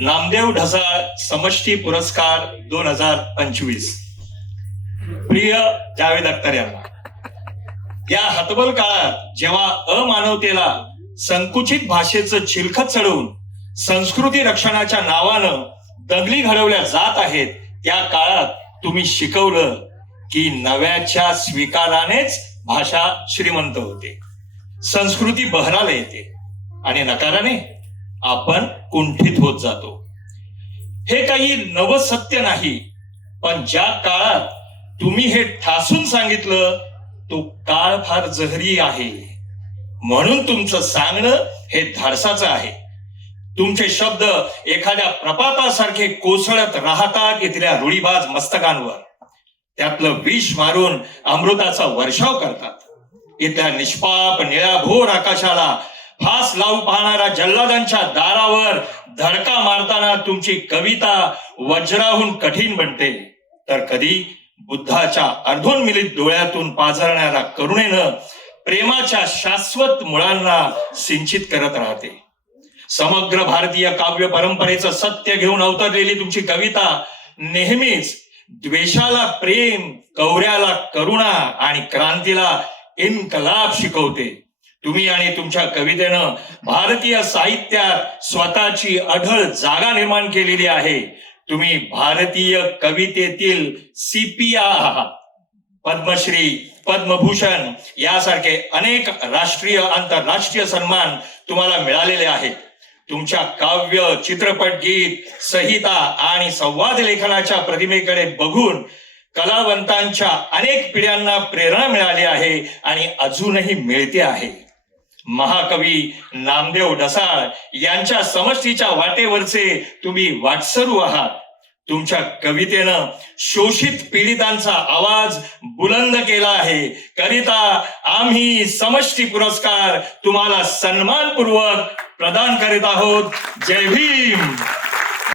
नामदेव ढसाळ समष्टी पुरस्कार दोन हजार पंचवीस. प्रिय जावेद अख्तर यांना या हतबल काळात जेव्हा अमानवतेला संकुचित भाषेचं चिलखत चढवून संस्कृती रक्षणाच्या नावानं दंगली घडवल्या जात आहेत त्या काळात तुम्ही शिकवलं की नव्याच्या स्वीकारानेच भाषा श्रीमंत होते. संस्कृती बहराला येते आणि नकाराने आपण कुंठित होत जातो. हे काही नवसत्य नाही पण ज्या काळात तुम्ही हे ठासून सांगितलं तो काळ फार जहरी आहे. म्हणून तुमचं सांगणं हे धाडसाचं आहे. तुमचे शब्द एखाद्या प्रपातासारखे कोसळत राहतात इथल्या रुळीबाज मस्तकांवर. त्यातलं विष मारून अमृताचा वर्षाव करतात. इथल्या निष्पाप निळ्या भोर आकाशाला फास लावू पाहणाऱ्या जल्लादांच्या दारावर धडका मारताना तुमची कविता वज्राहून कठीण बनते. तर कधी बुद्धाच्या अर्धोन्मिलित डोळ्यातून पाझरणाऱ्या करुणेनं प्रेमाच्या शाश्वत मुळांना सिंचित करत राहते. समग्र भारतीय काव्य परंपरेचं सत्य घेऊन अवतरलेली तुमची कविता नेहमीच द्वेषाला प्रेम कौऱ्याला करुणा आणि क्रांतीला इन्कलाब शिकवते. तुम्ही आणि तुमच्या कवितेनं भारतीय साहित्यात स्वतःची अढळ जागा निर्माण केलेली आहे. तुम्ही भारतीय कवितेतील सीपीआ आहात. पद्मश्री पद्मभूषण यासारखे अनेक राष्ट्रीय आंतरराष्ट्रीय सन्मान तुम्हाला मिळालेले आहेत. तुमच्या काव्य चित्रपट गीत संहिता आणि संवाद लेखनाच्या प्रतिमेकडे बघून कलावंतांच्या अनेक पिढ्यांना प्रेरणा मिळाली आहे आणि अजूनही मिळते आहे. महाकवी नामदेव ढसाळ यांच्या समष्टीच्या वाटेवरचे तुम्ही वाटसरू आहात. तुमच्या कवितेनं शोषित पीडितांचा आवाज बुलंद केला आहे. करिता आम्ही समष्टी पुरस्कार तुम्हाला सन्मानपूर्वक प्रदान करीत आहोत. जय भीम!